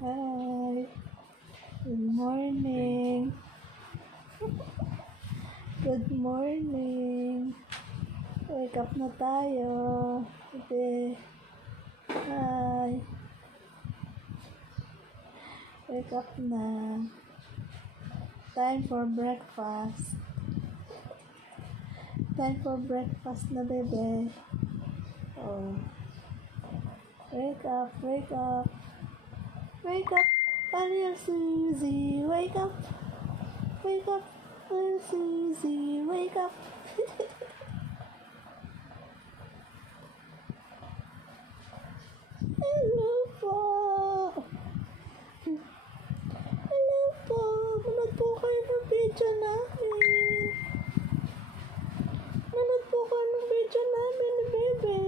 Hi. Good morning. Good morning. Wake up na tayo. Today. Hi. Wake up na. Time for breakfast. Time for breakfast na, bebe. Oh. Wake up, wake up. Wake up, little Susie. Wake up. Wake up, little Susie. Wake up. Hello po. Hello po. Manood po kayo ng video namin. Manood po kayo ng video namin, bebe.